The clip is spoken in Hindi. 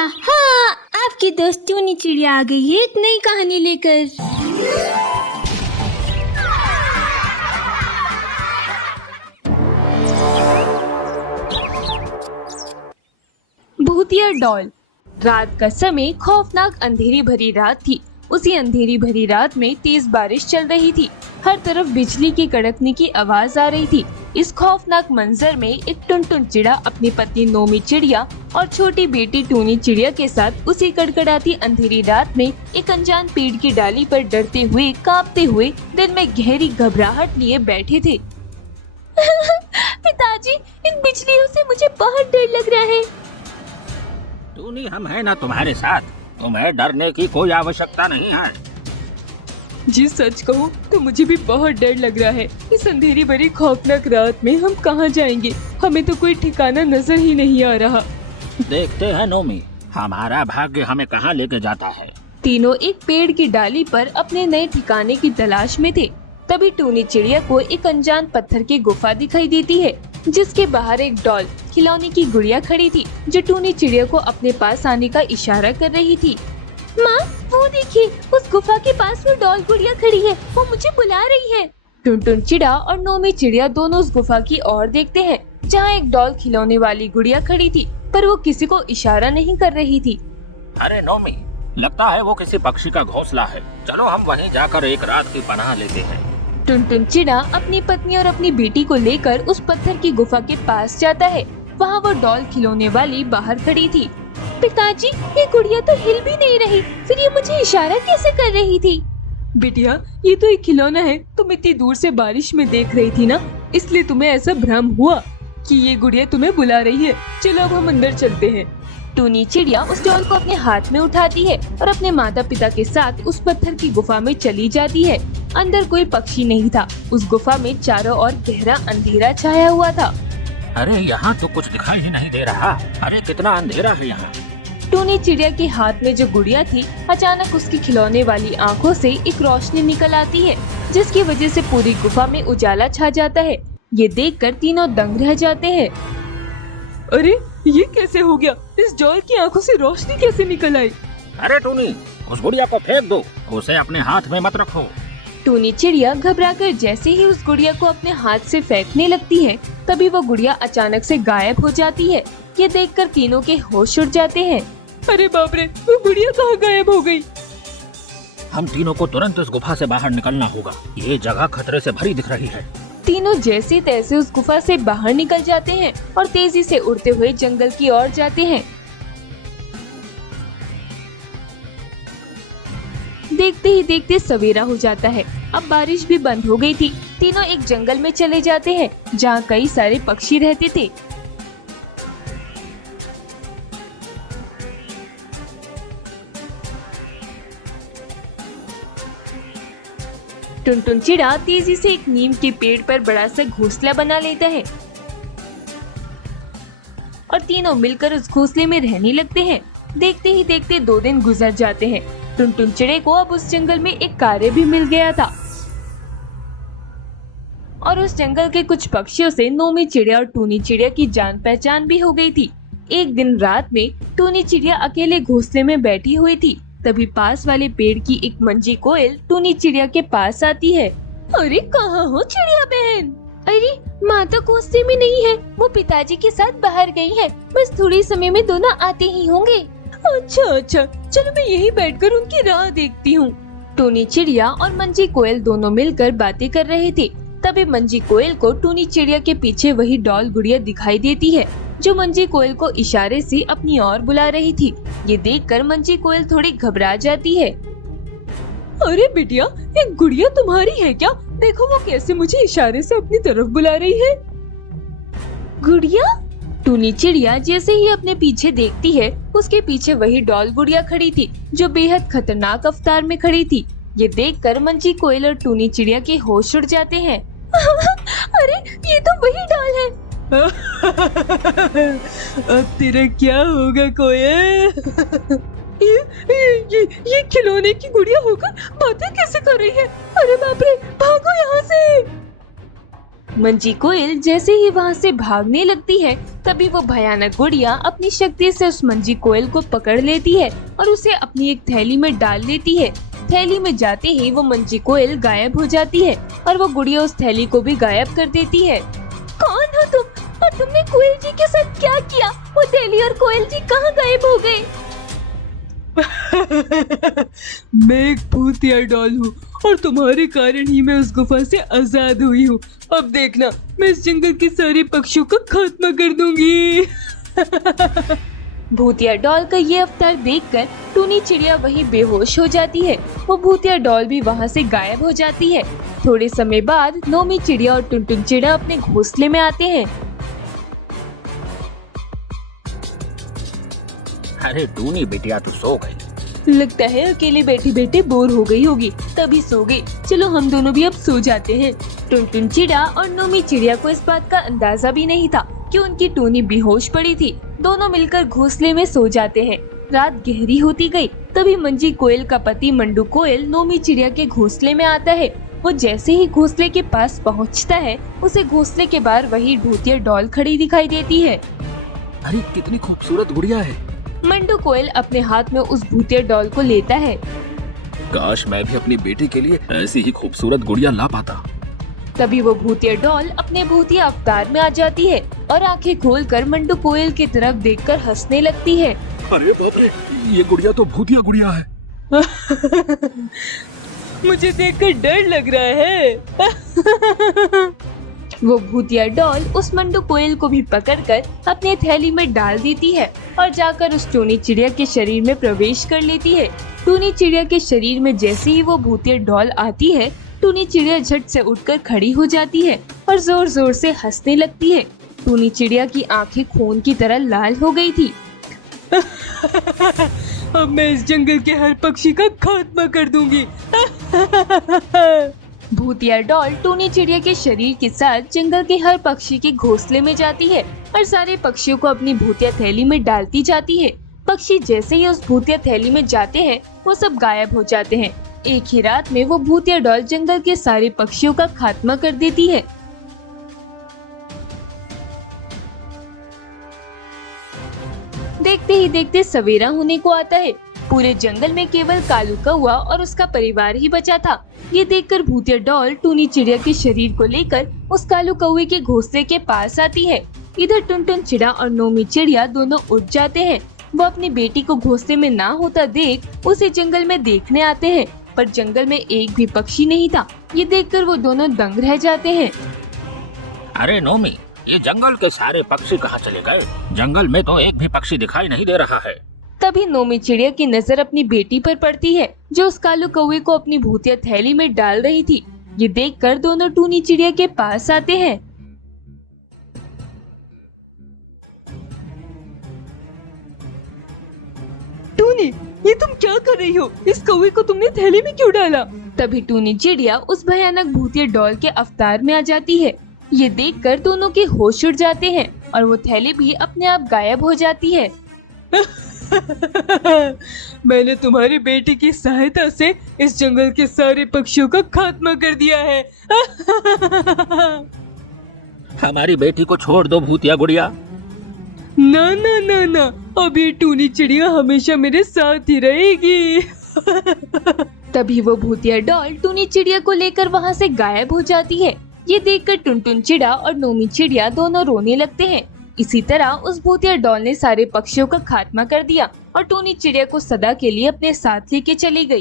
चिड़िया। हाँ, आपकी दोस्त टूनी चिड़िया आ गई है एक नई कहानी लेकर। भूतिया डॉल। रात का समय खौफनाक अंधेरी भरी रात थी। उसी अंधेरी भरी रात में तेज बारिश चल रही थी। हर तरफ बिजली की कड़कने की आवाज आ रही थी। इस खौफनाक मंजर में एक टुनटुन चिड़िया अपनी पत्नी नोमी चिड़िया और छोटी बेटी टूनी चिड़िया के साथ उसी कड़कड़ाती अंधेरी रात में एक अनजान पेड़ की डाली पर डरते हुए कांपते हुए दिल में गहरी घबराहट लिए बैठे थे। पिताजी, इन बिजलियों से मुझे बहुत डर लग रहा है। टूनी, हम हैं ना तुम्हारे साथ। तुम्हें डरने की कोई आवश्यकता नहीं है। जी सच कहूँ तो मुझे भी बहुत डर लग रहा है। इस अंधेरी भरी खौफनाक रात में हम कहाँ जाएंगे? हमें तो कोई ठिकाना नजर ही नहीं आ रहा। देखते हैं नोमी, हमारा भाग्य हमें कहाँ लेके जाता है। तीनों एक पेड़ की डाली पर अपने नए ठिकाने की तलाश में थे। तभी टूनी चिड़िया को एक अनजान पत्थर की गुफा दिखाई देती है, जिसके बाहर एक डॉल खिलौने की गुड़िया खड़ी थी, जो टूनी चिड़िया को अपने पास आने का इशारा कर रही थी। माँ, वो देखिए, उस गुफा के पास वो डॉल गुड़िया खड़ी है। वो मुझे बुला रही है। टुनटुन चिड़िया और नोमी चिड़िया दोनों उस गुफा की ओर देखते हैं, जहाँ एक डॉल खिलौने वाली गुड़िया खड़ी थी, पर वो किसी को इशारा नहीं कर रही थी। अरे नोमी, लगता है वो किसी पक्षी का घोंसला है। चलो हम वहीं जाकर एक रात की पनाह लेते हैं। टुनटुन चिड़िया अपनी पत्नी और अपनी बेटी को लेकर उस पत्थर की गुफा के पास जाता है। वहाँ वो डॉल खिलौने वाली बाहर खड़ी थी। पिताजी, ये गुड़िया तो हिल भी नहीं रही, फिर ये मुझे इशारा कैसे कर रही थी? बिटिया, ये तो एक खिलौना है। तुम इतनी दूर से बारिश में देख रही थी ना, इसलिए तुम्हें ऐसा भ्रम हुआ कि ये गुड़िया तुम्हें बुला रही है। चलो अब हम अंदर चलते हैं। टूनी चिड़िया उस डॉल को अपने हाथ में उठाती है और अपने माता पिता के साथ उस पत्थर की गुफा में चली जाती है। अंदर कोई पक्षी नहीं था। उस गुफा में चारों ओर गहरा अंधेरा छाया हुआ था। अरे यहाँ तो कुछ दिखाई ही नहीं दे रहा। अरे कितना अंधेरा है यहाँ। टूनी चिड़िया के हाथ में जो गुड़िया थी, अचानक उसकी खिलौने वाली आंखों से एक रोशनी निकल आती है, जिसकी वजह से पूरी गुफा में उजाला छा जाता है। ये देखकर तीनों दंग रह जाते हैं। अरे ये कैसे हो गया? इस डॉल की आंखों से रोशनी कैसे निकल आई? अरे टूनी, उस गुड़िया को फेंक दो, उसे अपने हाथ में मत रखो। टूनी चिड़िया घबराकर जैसे ही उस गुड़िया को अपने हाथ से फेंकने लगती है, तभी वो गुड़िया अचानक से गायब हो जाती है। ये देखकर तीनों के होश उड़ जाते हैं। अरे बाप रे, वो गुड़िया कहाँ गायब हो गई? हम तीनों को तुरंत इस गुफा से बाहर निकलना होगा। ये जगह खतरे से भरी दिख रही है। तीनों जैसे तैसे उस गुफा से बाहर निकल जाते हैं और तेजी से उड़ते हुए जंगल की ओर जाते हैं। देखते ही देखते सवेरा हो जाता है। अब बारिश भी बंद हो गई थी। तीनों एक जंगल में चले जाते हैं, जहाँ कई सारे पक्षी रहते थे। टुनटुन चिड़िया तेजी से एक नीम के पेड़ पर बड़ा सा घोंसला बना लेता है और तीनों मिलकर उस घोंसले में रहने लगते हैं। देखते ही देखते 2 दिन गुजर जाते हैं। टुनटुन चिड़िया को अब उस जंगल में एक कार्य भी मिल गया था और उस जंगल के कुछ पक्षियों से नोमी चिड़िया और टूनी चिड़िया की जान पहचान भी हो गई थी। एक दिन रात में टूनी चिड़िया अकेले घोंसले में बैठी हुई थी। तभी पास वाले पेड़ की एक मंजी कोयल टूनी चिड़िया के पास आती है। अरे कहाँ हो चिड़िया बहन? अरे माँ तो घोंसले में नहीं है, वो पिताजी के साथ बाहर गई है। बस थोड़ी समय में दोनों आते ही होंगे। अच्छा, चलो मैं यहीं बैठकर उनकी राह देखती हूँ। टूनी चिड़िया और मंजी कोयल दोनों मिलकर बातें कर रहे थे। तभी मंजी कोयल को टूनी चिड़िया के पीछे वही डॉल गुड़िया दिखाई देती है, जो मंजी कोयल को इशारे से अपनी ओर बुला रही थी। ये देखकर मंजी कोयल थोड़ी घबरा जाती है। अरे बिटिया, ये गुड़िया तुम्हारी है क्या? देखो वो कैसे मुझे इशारे से अपनी तरफ बुला रही है। गुड़िया? टूनी चिड़िया जैसे ही अपने पीछे देखती है, उसके पीछे वही डॉल गुड़िया खड़ी थी, जो बेहद खतरनाक अवतार में खड़ी थी। ये देखकर मंजी कोयल और टूनी चिड़िया के होश उड़ जाते हैं। अरे ये तो वही डॉल है। अब तेरा क्या होगा कोयल? ये खिलौने की गुड़िया होकर बातें कैसे कर रही है? अरे बाप रे, भागो यहाँ से। मंजी कोयल जैसे ही वहाँ से भागने लगती है, तभी वो भयानक गुड़िया अपनी शक्ति से उस मंजी कोयल को पकड़ लेती है और उसे अपनी एक थैली में डाल लेती है। थैली में जाते ही वो मंजी कोयल गायब हो जाती है और वो गुड़िया उस थैली को भी गायब कर देती है। कौन हो तुम और तुमने कोयल जी के साथ क्या किया? वो थैली और कोयल जी कहाँ गायब हो गए? मैं एक भूतिया डॉल हूँ और तुम्हारे कारण ही मैं उस गुफा से आजाद हुई हूँ। अब देखना, मैं इस जंगल के सारे पक्षियों का खात्मा कर दूंगी। भूतिया डॉल का ये अवतार देखकर टूनी चिड़िया वहीं बेहोश हो जाती है। वो भूतिया डॉल भी वहाँ से गायब हो जाती है। थोड़े समय बाद नोमी चिड़िया और टुनटुन चिड़िया अपने घोंसले में आते हैं। अरे टूनी बिटिया तू सो गई। लगता है अकेले बैठी बैठे बोर हो गई होगी, तभी सो गई। चलो हम दोनों भी अब सो जाते हैं। टुनटुन चिड़िया और नोमी चिड़िया को इस बात का अंदाजा भी नहीं था कि उनकी टूनी बेहोश पड़ी थी। दोनों मिलकर घोंसले में सो जाते हैं। रात गहरी होती गई, तभी मंजी कोयल का पति मंडू कोयल नोमी चिड़िया के घोंसले में आता है। वो जैसे ही घोंसले के पास पहुंचता है, उसे घोंसले के बाहर वही भूतिया डॉल खड़ी दिखाई देती है। अरे कितनी खूबसूरत गुड़िया है। मंडू कोयल अपने हाथ में उस भूतिया डॉल को लेता है। काश मैं भी अपनी बेटी के लिए ऐसी ही खूबसूरत गुड़िया ला पाता। तभी वो भूतिया डॉल अपने भूतिया अवतार में आ जाती है और आंखें खोलकर मंडू कोयल की तरफ देखकर हंसने लगती है। अरे बाप रे, ये गुड़िया तो भूतिया गुड़िया है। मुझे देखकर डर लग रहा है। वो भूतिया डॉल उस मंडू कोयल को भी पकड़कर अपने थैली में डाल देती है और जाकर उस टूनी चिड़िया के शरीर में प्रवेश कर लेती है। टूनी चिड़िया के शरीर में जैसे ही वो भूतिया डॉल आती है, टूनी चिड़िया झट से उठकर खड़ी हो जाती है और जोर जोर से हंसने लगती है। टूनी चिड़िया की आंखें खून की तरह लाल हो गई थी। अब मैं इस जंगल के हर पक्षी का खात्मा कर दूंगी। भूतिया डॉल टूनी चिड़िया के शरीर के साथ जंगल के हर पक्षी के घोंसले में जाती है और सारे पक्षियों को अपनी भूतिया थैली में डालती जाती है। पक्षी जैसे ही उस भूतिया थैली में जाते हैं, वो सब गायब हो जाते हैं। एक ही रात में वो भूतिया डॉल जंगल के सारे पक्षियों का खात्मा कर देती है। देखते ही देखते सवेरा होने को आता है। पूरे जंगल में केवल कालू कौआ और उसका परिवार ही बचा था। ये देखकर भूतिया डॉल टूनी चिड़िया के शरीर को लेकर उस कालू कौवे के घोंसले के पास आती है। इधर टुनटुन चिड़िया और नोमी चिड़िया दोनों उठ जाते हैं। वो अपनी बेटी को घोंसले में ना होता देख उसे जंगल में देखने आते हैं, पर जंगल में एक भी पक्षी नहीं था। ये देखकर वो दोनों दंग रह जाते हैं। अरे नोमी, ये जंगल के सारे पक्षी कहाँ चले गए? जंगल में तो एक भी पक्षी दिखाई नहीं दे रहा है। तभी नोमी चिड़िया की नजर अपनी बेटी पर पड़ती है, जो उस कालू कौवे को अपनी भूतिया थैली में डाल रही थी। ये देखकर दोनों टूनी चिड़िया के पास आते हैं। टूनी, ये तुम क्या कर रही हो? इस कौवे को तुमने थैली में क्यों डाला? तभी टूनी चिड़िया उस भयानक भूतिया डॉल के अवतार में आ जाती है। ये देखकर दोनों के होश उड़ जाते हैं और वो थैली भी अपने आप गायब हो जाती है। मैंने तुम्हारी बेटी की सहायता से इस जंगल के सारे पक्षियों का खात्मा कर दिया है। हमारी बेटी को छोड़ दो भूतिया गुड़िया। ना ना ना ना, अब ये टूनी चिड़िया हमेशा मेरे साथ ही रहेगी। तभी वो भूतिया डॉल टूनी चिड़िया को लेकर वहाँ से गायब हो जाती है। ये देखकर टुनटुन चिड़िया और नोमी चिड़िया दोनों रोने लगते हैं। इसी तरह उस भूतिया डॉल ने सारे पक्षियों का खात्मा कर दिया और टूनी चिड़िया को सदा के लिए अपने साथ लेके चली गई।